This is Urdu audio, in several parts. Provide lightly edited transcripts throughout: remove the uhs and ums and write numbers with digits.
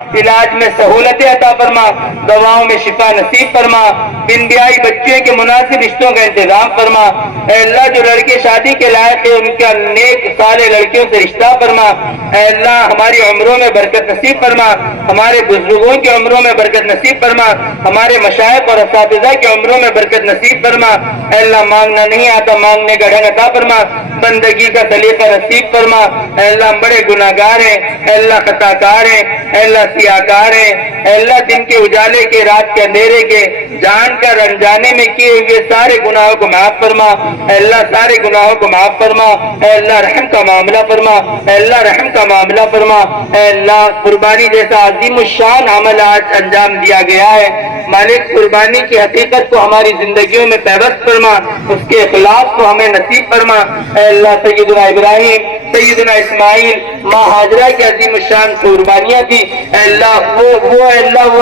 علاج میں سہولتیں عطا فرما، دواؤں میں شفا نصیب فرما، بن بیائی بچیوں کے مناسب رشتوں کا انتظام فرما۔ اے اللہ جو لڑکے شادی کے لائق ہیں ان کا نیک صالح لڑکیوں سے رشتہ فرما۔ اے اللہ ہماری عمروں میں برکت نصیب فرما، ہمارے بزرگوں کی عمروں میں برکت نصیب فرما، ہمارے مشائخ اور اساتذہ کی عمروں میں برکت نصیب فرما۔ اے اللہ مانگنا نہیں آتا، مانگنے کا ڈھنگ عطا فرما، بندگی کا سلیقہ نصیب فرما۔ اے اللہ ہم بڑے گناہگار ہیں، اے اللہ خطا کار ہیں، اے اللہ سیاہکار ہیں، اے اللہ دن کے اجالے کے رات کے اندھیرے کے جان کر انجانے میں کیے ہوئے سارے گناہوں کو معاف فرما۔ اے اللہ سارے گناہوں کو معاف فرما، اے اللہ رحم کا معاملہ فرما، اے اللہ رحم کا معاملہ فرما۔ اے اللہ قربانی جیسا عظیم الشان عمل آج انجام دیا گیا ہے، مالک قربانی کی حقیقت کو ہماری زندگیوں میں پیوست فرما، اس کے اخلاص کو ہمیں نصیب فرما۔ اے اللہ سیدنا ابراہیم، سیدنا اسماعیل، ماں ہاجرہ کی عظیم الشان قربانیاں تھی، اے اللہ وہ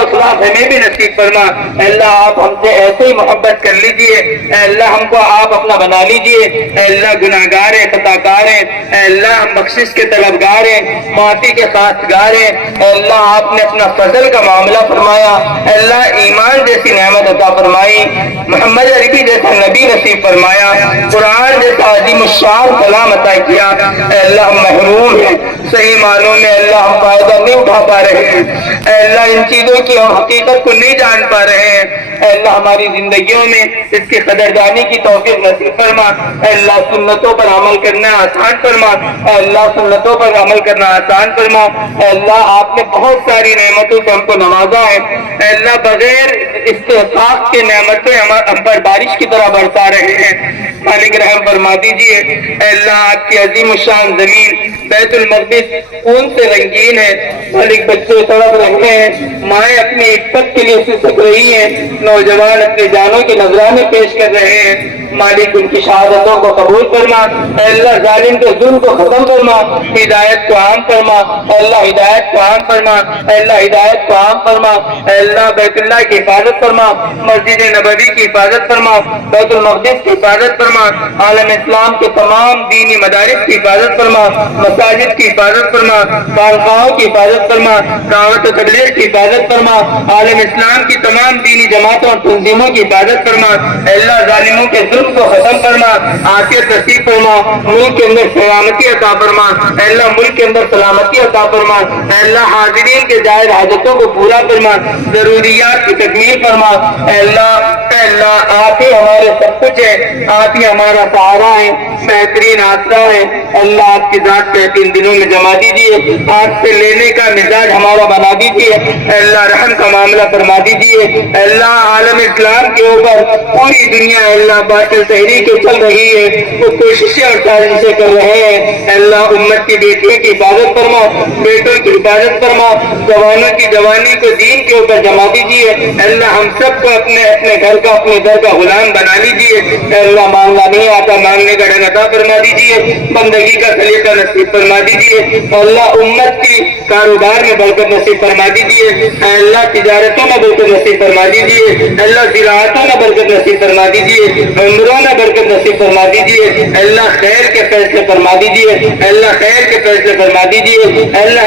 اخلاص ہمیں بھی نصیب فرما۔ اے اللہ آپ ہم سے ایسے ہی محبت کر لیجئے، اے اللہ ہم کو آپ اپنا بنا لیجئے۔ اے اللہ گناہگار ہیں، خطا کار ہیں، اے اللہ ہم بخشش کے طلبگار ہیں، معافی کے خواستگار ہیں۔ اے اللہ آپ نے اپنا فضل کا معاملہ فرمایا، اے اللہ ایمان جیسی نعمت عطا فرمائی، محمد عربی جیسا نبی نصیب فرمایا، قرآن جیسا عظیم الشان کلام عطا کیا۔ اے اللہ ہم محروم ہیں، صحیح معنوں میں اللہ ہم فائدہ نہیں اٹھا پا رہے ہیں، اے اللہ ان چیزوں کی ہم حقیقت کو نہیں جان پا رہے ہیں۔ اے اللہ ہماری زندگیوں میں اس کی قدردانی کی توفیق نصیب فرما۔ اے اللہ سنتوں پر عمل کرنا آسان فرما، اے اللہ سنتوں پر عمل کرنا آسان فرما۔ اے اللہ آپ نے بہت ساری نعمتوں سے ہم کو نوازا ہے، اے اللہ بغیر استحقاق کے نعمتیں ہم پر بارش کی طرح برسا رہے ہیں، مالک رحم فرما دیجیے۔ اے اللہ آپ کی عظیم الشان زمین بیت المقدس خون سے رنگین ہے، مالک بچے تڑپ رہے ہیں، مائیں اپنی عفت کے لیے سسک رہی ہیں، نوجوان اپنی جانوں کے نذرانے پیش کر رہے ہیں، مالک ان کی شہادتوں کو قبول فرما۔ اے اللہ ظالم کے ظلم کو ختم فرما، ہدایت کو عام فرما، اے اللہ ہدایت کو عام فرما، اے اللہ ہدایت کو عام فرما۔ اے اللہ بیت اللہ کی حفاظت فرما، مسجد نبوی کی حفاظت فرما، بیت المقدس کی حفاظت فرما، عالم اسلام کے تمام دینی مدارس کی حفاظت فرما، مساجد کی حفاظت فرما، خانقاہوں کی حفاظت فرما، دعوت و تبلیغ کی حفاظت فرما، عالم اسلام کی تمام دینی جماعتوں اور تنظیموں کی حفاظت فرما۔ اے اللہ ظالموں کے ظلم کو ختم فرما، عافیت نصیب فرما، ملک کے اندر سلامتی عطا فرما، اے اللہ ملک کے اندر سلامتی عطا فرما، اے اللہ حاضرین کے جائز حاجتوں کو پورا فرما، ضروریات کی تکمیل فرما۔ اے اللہ آپ ہی ہمارے سب کچھ ہے، آپ ہی ہمارا سہارا ہے، بہترین آسرا ہے۔ اللہ آپ کی ذات پہ تین دنوں میں جما دیجیے، آپ سے لینے کا مزاج ہمارا بنا دیجیے، اے اللہ رحم کا معاملہ فرما دیجیے۔ اے اللہ عالم اسلام کے اوپر پوری دنیا اے اللہ باطل تحریکیں چل رہی ہے، وہ کوششیں اور سازشیں کر رہے ہیں، اے اللہ امت کی بیٹیوں کی حفاظت فرما، بیٹوں کی حفاظت فرما، جوانوں کی جوانی کو دین کے اوپر جما دیجیے۔ اے اللہ ہم سب کو اپنے گھر کا اپنے در کا غلام بنا لیجیے۔ اے اللہ مانگنا نہیں آتا، مانگنے کا ڈھنگ عطا فرما دیجیے، بندگی کا سلیقہ نصیب فرما دیجیے۔ اے اللہ امت کی کاروبار میں برکت نصیب فرما دیجیے، اے اللہ تجارتوں میں برکت نصیب فرما دیجیے، اے اللہ زراعتوں میں برکت نصیب فرما دیجیے، عمروں میں برکت نصیب فرما دیجیے، اے اللہ خیر کے فیصلے فرما دیجیے، اے اللہ خیر کے فیصلے فرما دیجیے، اے اللہ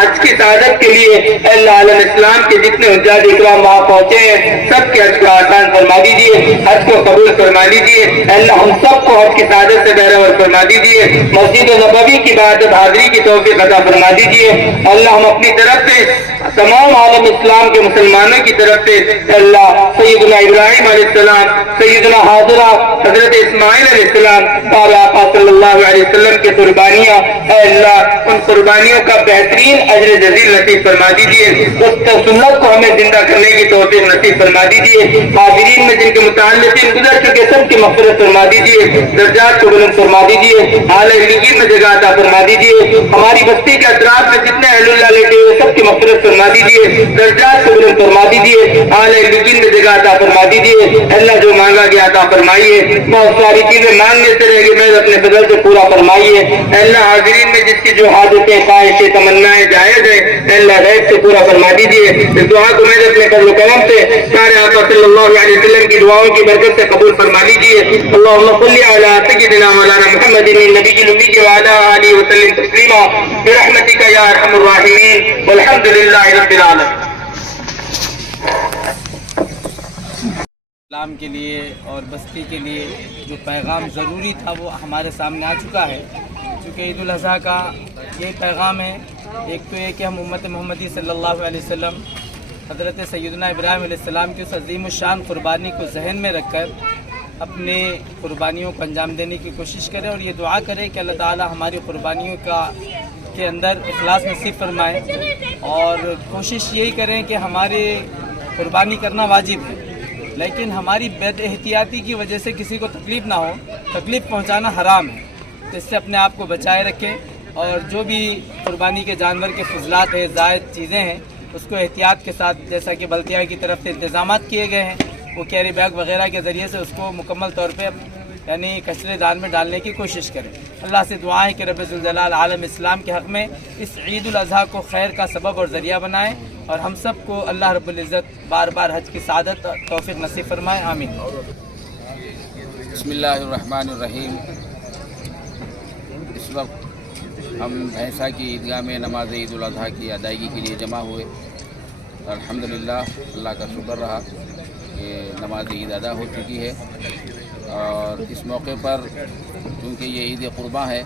حج کی سعادت کے لیے اے اللہ عالم اسلام کے جتنے حجاج اکرام وہاں پہنچے ہیں سب کے حج کو آسان فرما دیجیے، حج کو قبول فرما دیجیے، اے اللہ ہم سب کو حج کی سعادت سے بہرور فرما دیجیے، مسجد نبوی کی عبادت حاضری کی توفیق عطا فرما دیجیے۔ اللہ ہم اپنی طرف سے تمام عالم اسلام کے مسلمانوں کی طرف سے اللہ سیدنا ابراہیم علیہ السلام، سیدنا حاجرہ، حضرت اسماعیل علیہ السلام اور آقا صلی اللہ علیہ وسلم کی قربانیاں اے اللہ ان قربانیوں کا بہترین اجر جزیل نصیب فرما دیجیے، اس سنت کو ہمیں زندہ کرنے کی توفیق نصیب فرما دیجیے، حاضرین میں جن کے متعلقین گزر چکے سب کی مغفرت فرما دیجیے، درجات کو بلند فرما دیجیے، اعلی علین میں جگہ عطا فرما دیجیے، ہماری بستی کے اطراف میں جتنے اہل اللہ لیٹے ہوئے سب کی مغفرت فرما دیجیے، درجات کو بلند فرما دیجیے، اعلی علین میں جگہ عطا فرما دیجیے، اللہ جو مانگا گیا عطا فرما فرمائیے، بہت ساری چیزیں مانگنے سے رہ گئی، میں اپنے فضل سے پورا فرمائیے۔ اے اللہ حاضرین میں جس کی جو حاجتیں خواہشیں تمنائیں جائز ہیں اے اللہ غیب سے پورا فرما دیجیے۔ اس دعا کو میں اپنے فضل و کرم سے سارے آقا صلی اللہ علیہ وسلم کی دعاؤں کی برکت سے قبول فرما لیجیے۔ اللہم صلی علی سیدنا مولانا محمد النبی الأمی وعلی آلہ وسلم تسلیما برحمتک یا ارحم الراحمین والحمد للہ رب العالمین۔ اسلام کے لیے اور بستی کے لیے جو پیغام ضروری تھا وہ ہمارے سامنے آ چکا ہے۔ چونکہ عید الاضحیٰ کا یہ پیغام ہے، ایک تو یہ کہ ہم امت محمدی صلی اللہ علیہ وسلم حضرت سیدنا ابراہیم علیہ السلام کی اس عظیم الشان قربانی کو ذہن میں رکھ کر اپنے قربانیوں کو انجام دینے کی کوشش کریں، اور یہ دعا کریں کہ اللہ تعالی ہماری قربانیوں کے اندر اخلاص نصیب فرمائے، اور کوشش یہی کریں کہ ہمارے قربانی کرنا واجب ہے، لیکن ہماری بد احتیاطی کی وجہ سے کسی کو تکلیف نہ ہو، تکلیف پہنچانا حرام ہے، تو اس سے اپنے آپ کو بچائے رکھیں، اور جو بھی قربانی کے جانور کے فضلات ہیں، زائد چیزیں ہیں، اس کو احتیاط کے ساتھ، جیسا کہ بلدیہ کی طرف سے انتظامات کیے گئے ہیں، وہ کیری بیگ وغیرہ کے ذریعے سے اس کو مکمل طور پہ یعنی کچرے دان میں ڈالنے کی کوشش کریں۔ اللہ سے دعا ہے کہ رب ذوالجلال عالم اسلام کے حق میں اس عید الاضحیٰ کو خیر کا سبب اور ذریعہ بنائیں، اور ہم سب کو اللہ رب العزت بار بار حج کی سعادت توفیق نصیب فرمائے، آمین۔ بسم اللہ الرحمن الرحیم۔ اس وقت ہم بھینسہ کی عیدگاہ میں نماز عید الاضحیٰ کی ادائیگی کے لیے جمع ہوئے۔ الحمدللہ اللہ کا شکر رہا کہ نماز عید ادا ہو چکی ہے، اور اس موقع پر چونکہ یہ عید قرباں ہے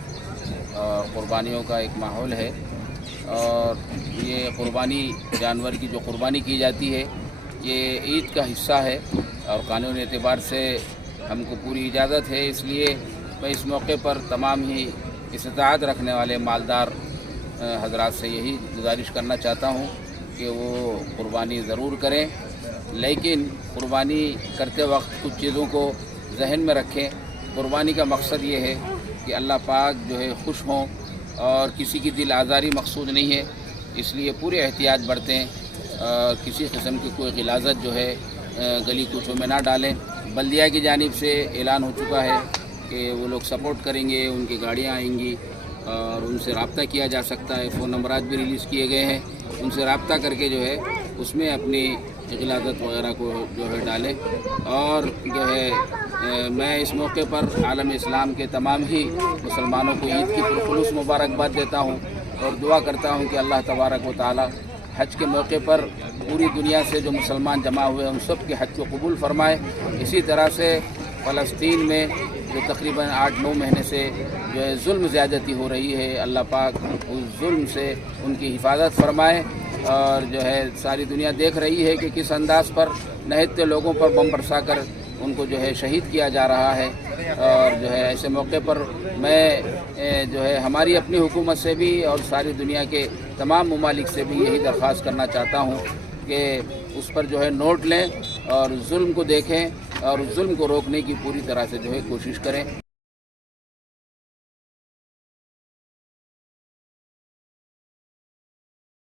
اور قربانیوں کا ایک ماحول ہے، اور یہ قربانی جانور کی جو قربانی کی جاتی ہے یہ عید کا حصہ ہے، اور قانونی اعتبار سے ہم کو پوری اجازت ہے۔ اس لیے میں اس موقع پر تمام ہی استطاعت رکھنے والے مالدار حضرات سے یہی گزارش کرنا چاہتا ہوں کہ وہ قربانی ضرور کریں، لیکن قربانی کرتے وقت کچھ چیزوں کو ذہن میں رکھیں۔ قربانی کا مقصد یہ ہے کہ اللہ پاک جو ہے خوش ہوں، اور کسی کی دل آزاری مقصود نہیں ہے، اس لیے پورے احتیاط برتیں، کسی قسم کی کوئی غلاظت جو ہے گلی کوچوں میں نہ ڈالیں۔ بلدیہ کی جانب سے اعلان ہو چکا ہے کہ وہ لوگ سپورٹ کریں گے، ان کی گاڑیاں آئیں گی اور ان سے رابطہ کیا جا سکتا ہے، فون نمبرات بھی ریلیز کیے گئے ہیں، ان سے رابطہ کر کے جو ہے اس میں اپنی غلاظت وغیرہ کو جو ہے ڈالیں۔ اور جو ہے میں اس موقع پر عالم اسلام کے تمام ہی مسلمانوں کو عید کی پرخلوص مبارکباد دیتا ہوں، اور دعا کرتا ہوں کہ اللہ تبارک و تعالی حج کے موقع پر پوری دنیا سے جو مسلمان جمع ہوئے ان سب کے حج کو قبول فرمائے۔ اسی طرح سے فلسطین میں جو تقریباً 8-9 مہینے سے جو ہے ظلم زیادتی ہو رہی ہے، اللہ پاک اس ظلم سے ان کی حفاظت فرمائے، اور جو ہے ساری دنیا دیکھ رہی ہے کہ کس انداز پر نہتے لوگوں پر بم برسا کر ان کو جو ہے شہید کیا جا رہا ہے۔ اور جو ہے ایسے موقع پر میں جو ہے ہماری اپنی حکومت سے بھی اور ساری دنیا کے تمام ممالک سے بھی یہی درخواست کرنا چاہتا ہوں کہ اس پر جو ہے نوٹ لیں اور ظلم کو دیکھیں، اور ظلم کو روکنے کی پوری طرح سے جو ہے کوشش کریں۔